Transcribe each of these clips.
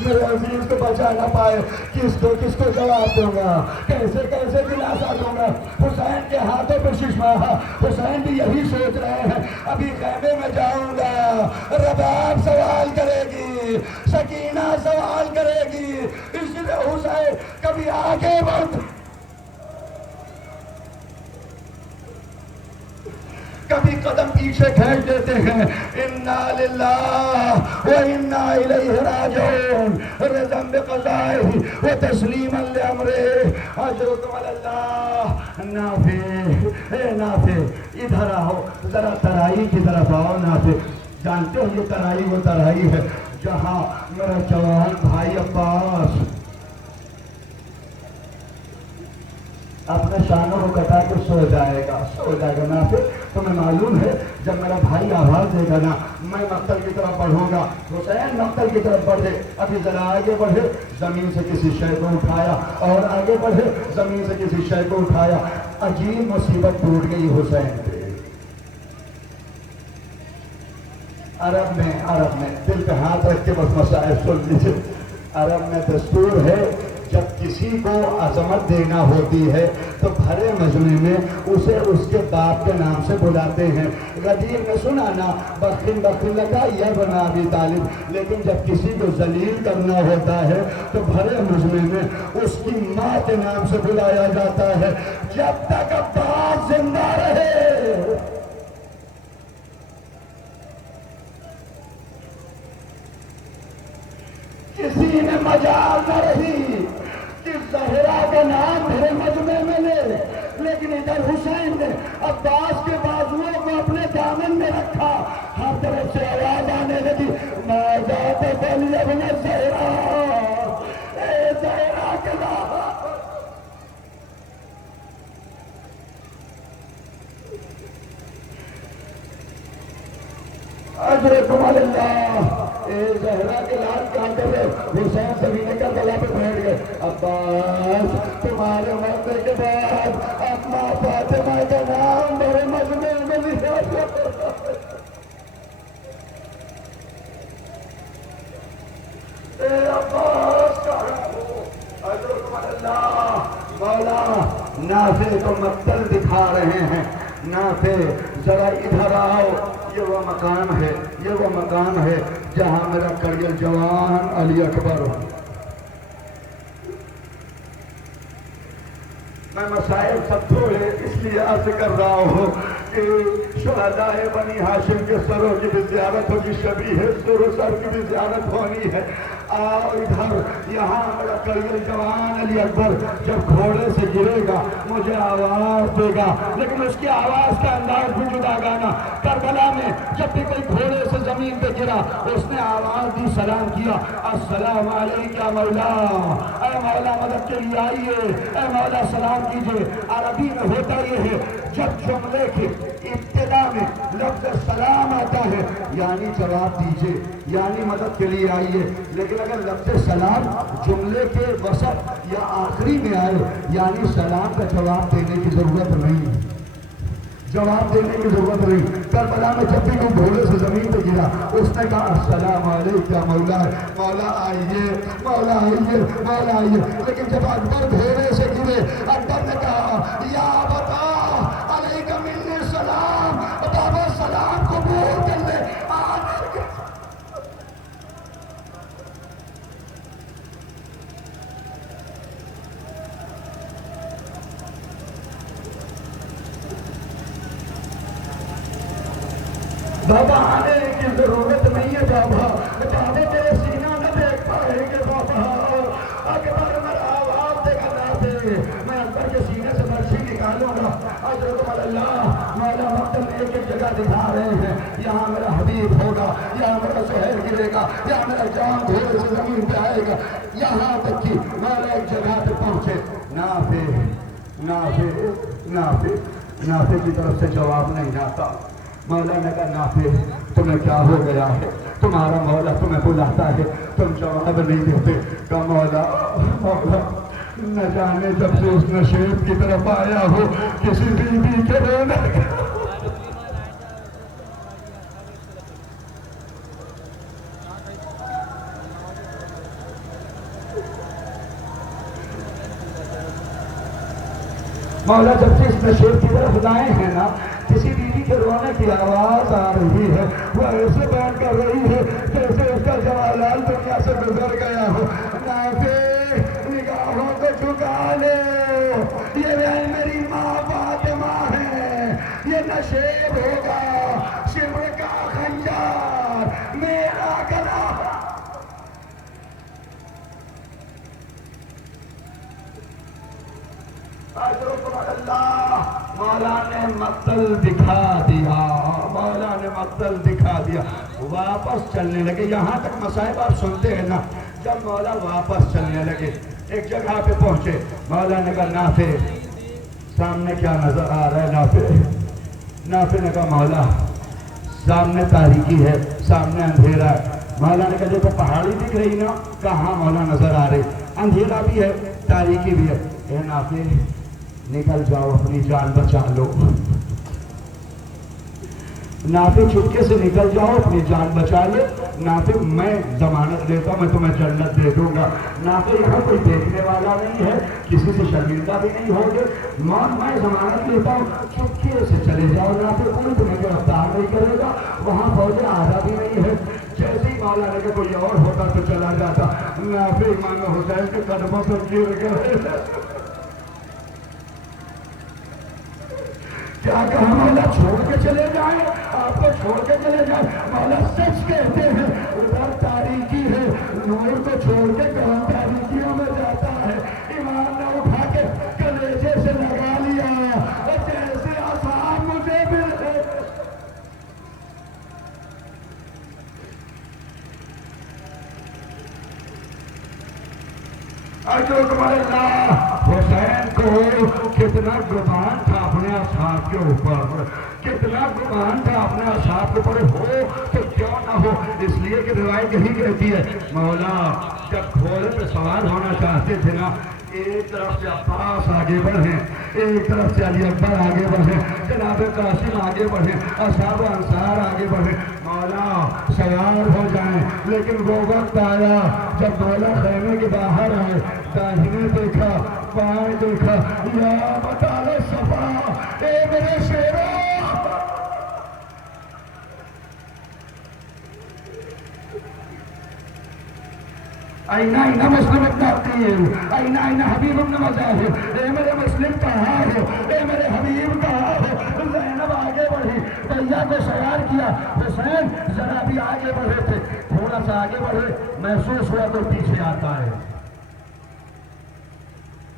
میرے عزیز کو بچا نہ پائے، کس کو جواب دوں گا، کیسے دلاسا دوں گا؟ حسین کے ہاتھوں پہ ششمہ، حسین بھی یہی سوچ رہے ہیں ابھی خیمے میں جاؤں گا، رباب سوال کرے گی، سکینہ سوال کرے گی، اس لیے حسین کبھی آگے بڑھ، کبھی قدم پیچھے کھینچ دیتے ہیں۔ انا للہ و انا الیہ راجعون، رضا بقضائہ و تسلیما لامرہ، اجرکم علی اللہ۔ نافع، اے نافع ادھر آؤ ذرا، ترائی کی طرف آؤ نافع۔ جانتے ہو یہ ترائی وہ ترائی ہے جہاں میرا جوان بھائی عباس اپنے شانوں کو کٹا کے سو جائے گا نافع۔ تمہیں معلوم ہے جب میرا بھائی آواز دے گا نا، میں مقتل کی طرف بڑھوں گا، حسین مقتل کی طرف بڑھے، ابھی ذرا آگے بڑھے، زمین سے کسی شے کو اٹھایا، اور آگے بڑھے، زمین سے کسی شے کو اٹھایا، عجیب مصیبت ٹوٹ گئی حسین پہ۔ عرب میں دل پہ ہاتھ رکھ کے بس مسائل سن لیجیے، عرب میں دستور ہے جب کسی کو عظمت دینا ہوتی ہے تو بھرے مجمع میں اسے اس کے باپ کے نام سے بلاتے ہیں۔ غدیر نے سنا نا، بخن لگا یا بنا ابی طالب، لیکن جب کسی کو ذلیل کرنا ہوتا ہے تو بھرے مجمع میں اس کی ماں کے نام سے بلایا جاتا ہے۔ جب تک عباس زندہ رہے، کسی نے مجال نہ رہی کہ زہرا کا نام میرے مجمع میں لے، لیکن ادھر حسین نے عباس کے بازوؤں کو اپنے دامن میں رکھا، ہر طرف سے آواز آنے لگی، ماذا تقول ابن زہرا، اے زہرا کے نام۔ اجرکم علی اللہ، اے زہرا کے لال کہاں کر رہے؟ حسین سبینے کا گلا پہ بیٹھ گئے۔ عباس تمہارے مرنے کے بعد اما فاطمہ کا نام بڑے مجمع میں لیا جائے۔ اے عباس کہاں ہو؟ اجرکم علی اللہ۔ مولا نافع کو مقتل دکھا رہے ہیں، نافع ذرا ادھر آؤ، یہ وہ مقام ہے جہاں میرا کڑیل جوان علی اکبر ہو۔ میں مسائل سب تھوڑے اس لیے عرض کر رہا ہوں کہ شہداء بنی ہاشم کے سروں کی بھی زیارت ہوگی، شبیہ سر کی بھی زیارت ہونی ہے۔ آؤ ادھر، یہاں میرا کڑیل جوان علی اکبر جب گھوڑے سے گرے گا مجھے آواز دے گا، لیکن اس کی آواز کا انداز بھی جدا گانا۔ کربلا میں جب بھی کوئی گھوڑے سے زمین پہ گرا اس نے آواز دی، سلام کیا، السلام علیکہ مولا، اے مولا مدد کے لیے آئیے، اے مولا سلام کیجئے۔ عربی میں ہوتا یہ ہے جب جملے کے ابتدا میں لفظ سلام آتا ہے یعنی جواب دیجئے، یعنی مدد کے لیے آئیے، لیکن اگر لفظ سلام جملے کے وسط یا آخری میں آئے یعنی سلام کا جواب دینے کی ضرورت نہیں، کربلا میں جب بھی کوئی گھوڑے سے زمین پہ گرا اس نے کہا السلام علیکہ مولا، مولا آئیے، مولا آئیے، مولا آئیے، لیکن جب اکبر گھوڑے سے گرے اکبر نے کہا یا بتا علیکہ منی سلام، بابا سلام قبول کر لے۔ بابا آنے کی ضرورت نہیں ہے، بابا تیرے سینہ نہ دیکھ پائے گے، بابا اکبر میرا آواز دے گا نافع، میں اکبر کے سینے سے برچھی نکالوں گا۔ اجرکم علی اللہ۔ مولا مقتل ایک جگہ دکھا رہے ہیں، یہاں میرا حبیب ہوگا، یہاں میرا سہیل گرے گا، یہاں میرا جان گھوڑے سے زمین پہ آئے گا، یہاں تک کہ مولا ایک جگہ پہ پہنچے۔ نافع کی طرف سے جواب نہیں آتا۔ مولا نے کہا نافع تمہیں کیا ہو گیا ہے؟ تمہارا مولا تمہیں بلاتا ہے، تم جواب نہیں دیتے۔ کہا مولا نہ جانے جب سے اس نشیب کی طرف آیا ہو کسی بیوی کے رونے مولا جب سے اس نشیب کی طرف لائے ہیں نا، کسی بیوی کے رونے کی آواز آ رہی ہے، وہ ایسے بیان کر رہی ہے جیسے اس کا جوالال دنیا سے گزر گیا ہو۔ نافع نگاہوں کو جھکا لے، یہ میری ماں فاطمہ ہے، یہ نشیب ہوگا شمر کا خنجر میرا گلا۔ اللہ مولا نے مقتل دکھا دیا، مولا نے مقتل دکھا دیا۔ واپس چلنے لگے، یہاں تک مصائب آپ سنتے ہیں نا، جب مولا واپس چلنے لگے ایک جگہ پہ پہنچے، مولا نے کہا نافع سامنے کیا نظر آ رہا ہے؟ نافع نے کہا مولا سامنے تاریکی ہے، سامنے اندھیرا ہے۔ مولا نے کہا دیکھو پہاڑی دکھ رہی نا؟ کہاں مولا نظر آ رہی، اندھیرا بھی ہے تاریکی بھی ہے۔ اے نافع نکل جاؤ، اپنی جان بچا لو، نافع چھٹکے سے نکل جاؤ، اپنی جان بچا لو۔ نافع میں ضمانت دیتا ہوں، میں تمہیں جنت دے دوں گا۔ نافع یہاں کوئی دیکھنے والا نہیں ہے، کسی سے شرمندہ بھی نہیں ہوگے، میں ضمانت دیتا ہوں، چھٹکے سے چلے جاؤ نافع، کوئی تمہیں گرفتار نہیں کرے گا، وہاں فوج آدھا بھی نہیں ہے۔ جیسے ہی مولا نے کہ کوئی اور ہوتا تو چلا جاتا، نافع امام حسین کے قدموں پر گر گئے۔ کیا کہا مولا چھوڑ کے چلے جائیں، آپ کو چھوڑ کے چلے جائیں؟ مولا سچ کہتے ہیں، ادھر تاریکی ہے، نور کو چھوڑ کے کہاں تاریکیوں میں جاتا ہے۔ ایمان نے اٹھا کے کلیجے سے لگا لیا، اور جیسے آسان مجھے ملے۔ اللہ حسین کو کتنا گمان تھا اپنے اصحاب کے اوپر، کتنا گمان تھا اپنے اصحاب کے اوپر، ہو تو کیوں نہ ہو، اس لیے کہ روایت یہی کہتی ہے مولا جب گھوڑے پہ سوار ہونا چاہتے تھے نا، ایک طرف سے عباس آگے بڑھیں، ایک طرف سے علی اکبر آگے بڑھیں، جناب قاسم آگے بڑھیں، اصحاب و انصار آگے بڑھیں، مولا سوار ہو جائیں۔ لیکن وہ وقت آیا جب مولا خیمے کے باہر آئے، داہنے دیکھا، بائیں دیکھا، یا بطال صفا، اے میرے شیرو، اینا اینا مسلم ابن عقیل، اینا حبیب ابن مظاہر، اے میرے مسلم کہاں ہو، اے میرے حبیب کہاں ہو؟ زینب آگے بڑھی، بھیا کو سوار کیا، حسین ذرا بھی آگے بڑھے تھے، تھوڑا سا آگے بڑھے، محسوس ہوا تو پیچھے آتا ہے۔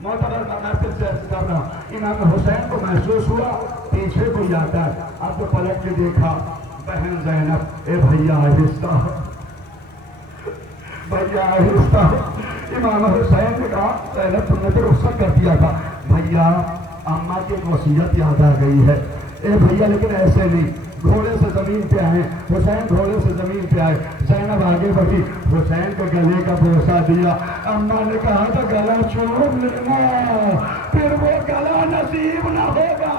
معتبر مقاصد سے عرض کر رہا ہوں، امام حسین کو محسوس ہوا پیچھے کوئی آتا ہے۔ اب تو پلٹ کے دیکھا، بہن زینب، اے بھیا آہستہ، بھیا آہستہ۔ امام حسین نے کہا زینب تم نے تو رخصت کر دیا تھا، بھیا اماں کی ایک وصیت یاد آ گئی ہے۔ اے بھیا لیکن ایسے نہیں، گھوڑے سے زمین پہ آئے، حسین گھوڑے سے زمین پہ آئے، زینب آگے بڑھی، حسین کو گلے کا بوسہ دیا۔ اماں نے کہا تھا گلا چوم لینا، پھر وہ گلا نصیب نہ ہوگا۔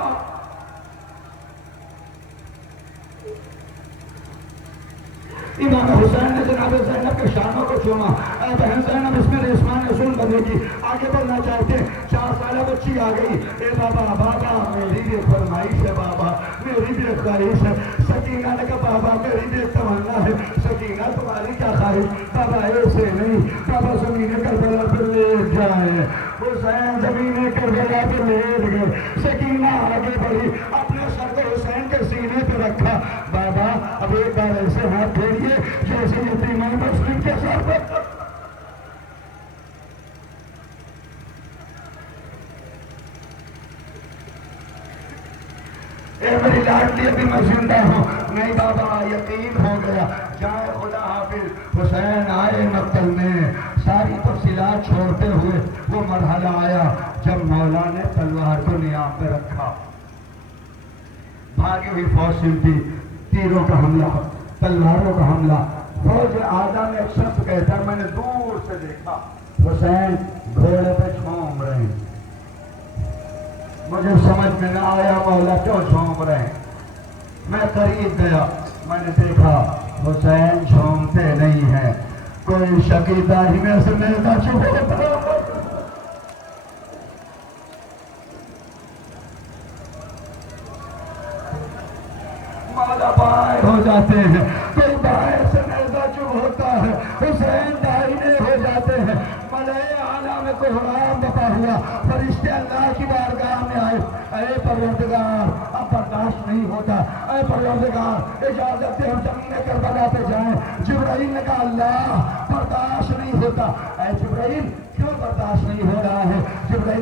امام حسین نے جناب زینب کے شانوں کو چوما، اے بہن زینب اس میں رسمان رسول بنے گی، آگے بڑھنا چاہتے ہیں، 4 سالہ بچی آ گئی، اے بابا بابا میری بھی فرمائش ہے، بابا میری بھی ایک خواہش ہے۔ سکینہ نے کہا بابا میری بھی ایک تمنا ہے۔ سکینہ تمہاری کیا خواہش؟ بابا ایسے نہیں، بابا زمین کربلا پہ لیٹ جائے۔ حسین زمین کربلا پہ لیٹ گئے، سکینہ آگے بڑھی، اپنے سر کو حسین کے سینے پہ رکھا، بابا اب ایک بار ایسے ہاتھ پھیریے جیسے یتیمان مسلم کے سر پہ۔ اے میری لاڈلی ابھی میں زندہ ہوں، نہیں بابا یقین ہو گیا، جائے خدا حافظ۔ حسین آئے مقتل میں، ساری تفصیلات چھوڑتے ہوئے وہ مرحلہ آیا جب مولا نے تلوار کو نیام پہ رکھا، بھاگی ہوئی فوج تھی، تیروں کا حملہ، تلواروں کا حملہ، فوج آدھا میں ایک شخص کہتا ہے میں نے دور سے دیکھا حسین گھوڑے پہ جھوم رہے ہیں، مجھے سمجھ میں نہ آیا مولا کیوں جھوم رہے ہیں، میں قریب گیا، میں نے دیکھا حسین جھومتے نہیں ہیں، کوئی شکی داہنے سے نیزہ چھپاتا۔ مولا بائیں ہو جاتے ہیں، کوئی بائیں سے نیزہ چب ہوتا ہے، حسین دائیں ہو جاتے ہیں۔ ملائے اعلیٰ میں کوہرام بپا ہوا، فرشتے اللہ کی بارگاہ میں آئے، اے پروردگار اب برداشت نہیں ہوتا، اے پروردگار اجازت دے ہم زمین کربلا پہ جائیں۔ جبرائیل نے کہا اللہ برداشت نہیں ہوتا۔ اے جبرائیل کیوں برداشت نہیں ہو رہا ہے؟ جبرائیل